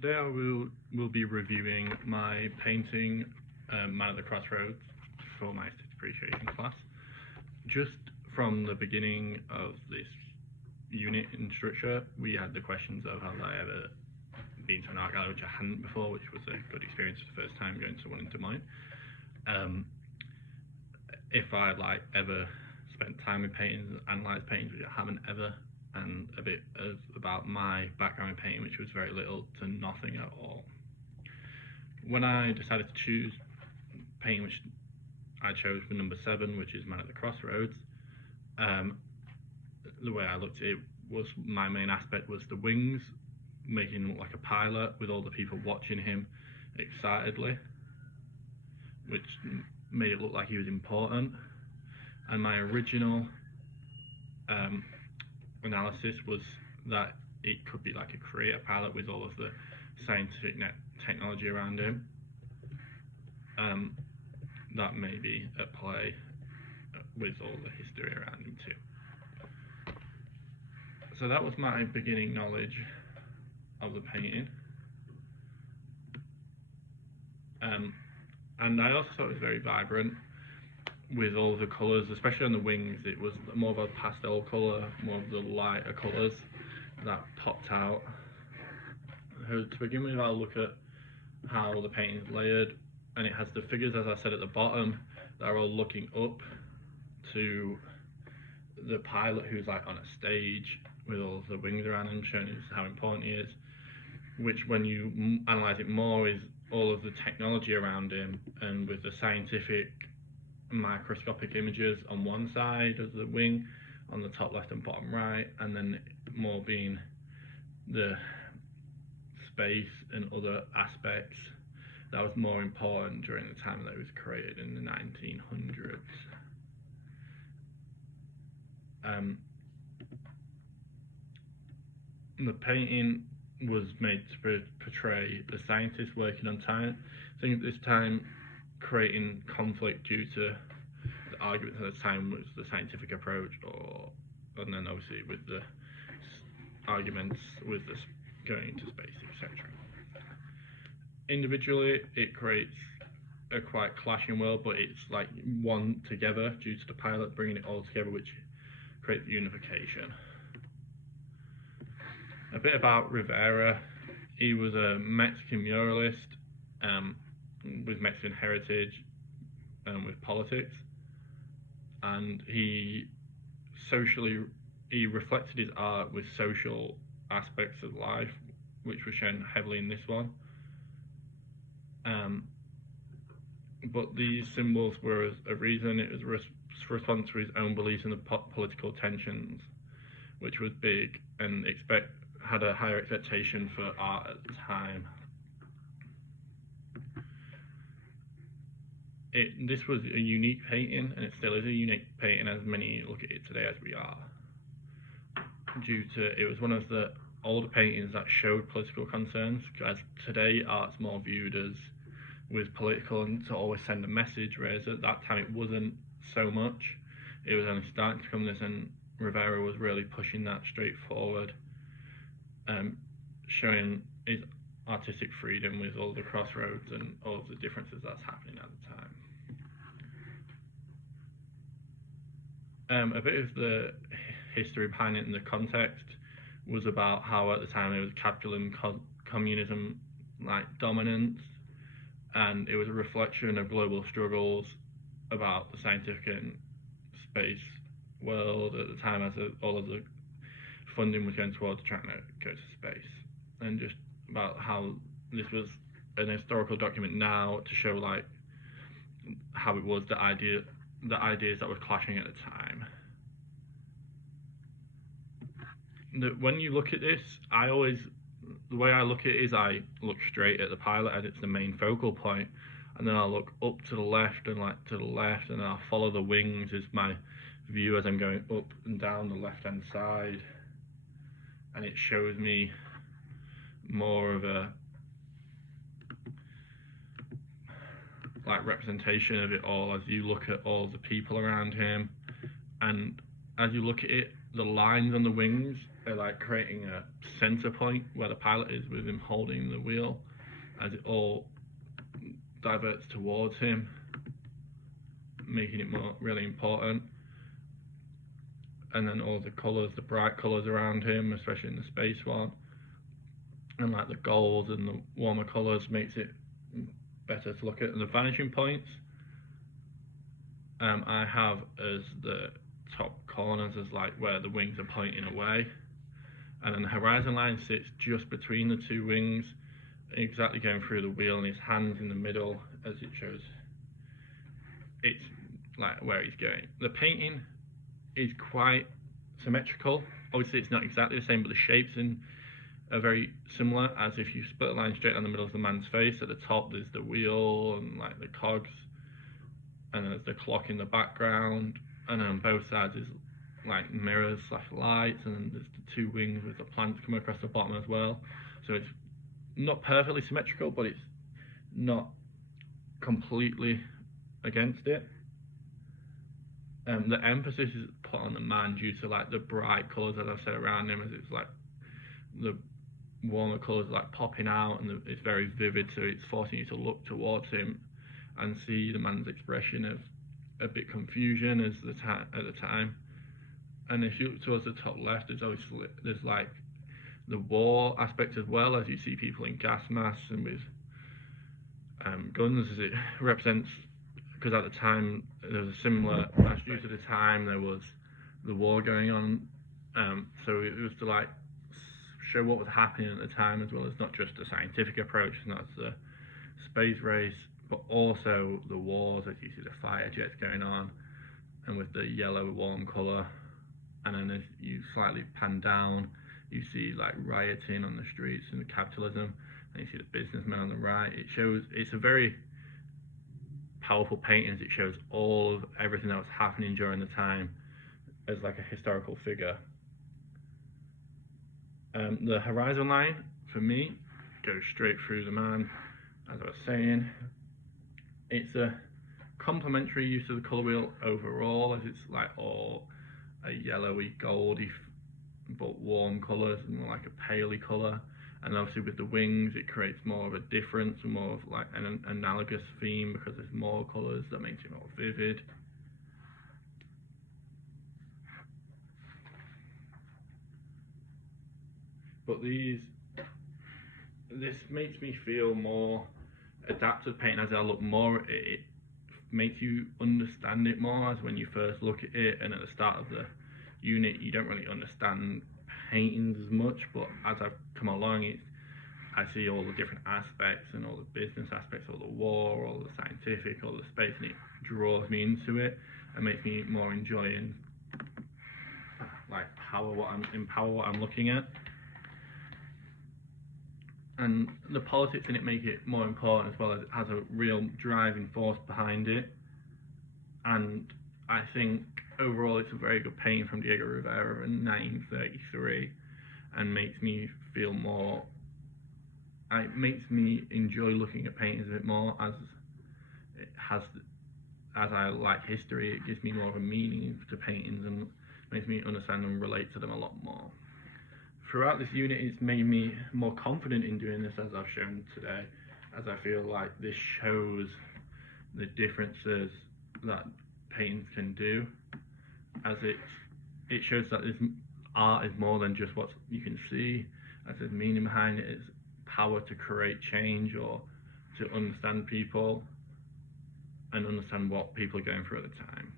Today I will be reviewing my painting Man at the Crossroads for my Aesthetic Appreciation class. Just from the beginning of this unit in structure, we had the questions of have I ever been to an art gallery, which I hadn't before, which was a good experience for the first time going to one in Des Moines. If I ever spent time with paintings, analysed paintings, which I haven't ever, and a bit about my background in painting, which was very little to nothing at all. When I decided to choose painting, which I chose for number 7, which is Man at the Crossroads, the way I looked at it was my main aspect was the wings, making him look like a pilot with all the people watching him excitedly, which made it look like he was important. And my original analysis was that it could be like a creator pilot with all of the scientific technology around him that may be at play with all the history around him too. So that was my beginning knowledge of the painting. And I also thought it was very vibrant with all the colours, especially on the wings. It was more of a pastel colour, more of the lighter colours that popped out. So to begin with, I'll look at how the painting is layered, and it has the figures, as I said, at the bottom that are all looking up to the pilot who's like on a stage with all the wings around him, showing us how important he is, which when you analyse it more is all of the technology around him, and with the scientific microscopic images on one side of the wing, on the top left and bottom right, and then more being the space and other aspects that was more important during the time that it was created in the 1900s. The painting was made to portray the scientists working on time. I think at this time creating conflict due to the argument at the time was the scientific approach, and then obviously with the arguments with the going into space, etc. Individually, it creates a quite clashing world, but it's like one together due to the pilot bringing it all together, which creates unification. A bit about Rivera. He was a Mexican muralist with Mexican heritage and with politics, and he reflected his art with social aspects of life, which was shown heavily in this one. But these symbols were a reason. It was a response to his own beliefs in the political tensions, which was big, and had a higher expectation for art at the time. This was a unique painting, and it still is a unique painting as many look at it today as we are. Due to it was one of the older paintings that showed political concerns, as today art's more viewed as with political and to always send a message, whereas at that time it wasn't so much. It was only starting to come this, and Rivera was really pushing that straight forward, showing his artistic freedom with all the crossroads and all of the differences that's happening at the time. A bit of the history behind it and the context was about how at the time it was capitalism, communism, dominance, and it was a reflection of global struggles about the scientific and space world at the time, as all of the funding was going towards trying to go to space, and just about how this was an historical document now to show how it was the ideas that were clashing at the time. When you look at this, the way I look at it is I look straight at the pilot as it's the main focal point, and then I'll look up to the left and to the left, and then I'll follow the wings as my view as I'm going up and down the left hand side, and it shows me more of a representation of it all as you look at all the people around him. And as you look at it, the lines on the wings they're like creating a center point where the pilot is with him holding the wheel as it all diverts towards him, making it more really important. And then all the colours, the bright colours around him, especially in the space one, and like the gold and the warmer colours makes it better to look at. And the vanishing points, I have as the top corners as like where the wings are pointing away, and then the horizon line sits just between the two wings, exactly going through the wheel, and his hands in the middle as it shows it's like where he's going. The painting is quite symmetrical. Obviously it's not exactly the same, but the shapes are very similar, as if you split a line straight down the middle of the man's face. At the top there's the wheel and like the cogs, and then there's the clock in the background, and then on both sides is like mirrors / lights, and then there's the two wings with the plants coming across the bottom as well. So it's not perfectly symmetrical, but it's not completely against it. The emphasis is put on the man due to like the bright colours, as I've said, around him, as it's like the warmer colours like popping out, and it's very vivid, so it's forcing you to look towards him and see the man's expression of a bit confusion at the time. And if you look towards the top left, there's like the war aspect as well, as you see people in gas masks and with guns, as it represents, because at the time there was a similar, as due to the time there was the war going on, so it was to like show what was happening at the time, as well as not just the scientific approach, not the space race, but also the wars, as you see the fire jets going on, and with the yellow warm colour. And then as you slightly pan down, you see like rioting on the streets and capitalism, and you see the businessmen on the right. It's a very powerful painting, as it shows all of everything that was happening during the time as like a historical figure. The horizon line for me goes straight through the man, as I was saying. It's a complementary use of the colour wheel overall, as it's like all a yellowy, goldy, but warm colours, and more like a paley colour. And obviously with the wings, it creates more of a difference, and more of like an analogous theme, because there's more colours that makes it more vivid. But this makes me feel more adaptive painting. As I look more at it, it makes you understand it more, as when you first look at it and at the start of the unit you don't really understand paintings as much, but as I've come along, I see all the different aspects, and all the business aspects, all the war, all the scientific, all the space, and it draws me into it and makes me more enjoying like empower what I'm looking at. And the politics in it make it more important, as well as it has a real driving force behind it. And I think overall it's a very good painting from Diego Rivera in 1933, and makes me feel more, it makes me enjoy looking at paintings a bit more, as I like history. It gives me more of a meaning to paintings and makes me understand and relate to them a lot more. Throughout this unit, it's made me more confident in doing this, as I've shown today, as I feel like this shows the differences that paintings can do, as it shows that this art is more than just what you can see, as there's meaning behind it. It's power to create change, or to understand people and understand what people are going through at the time.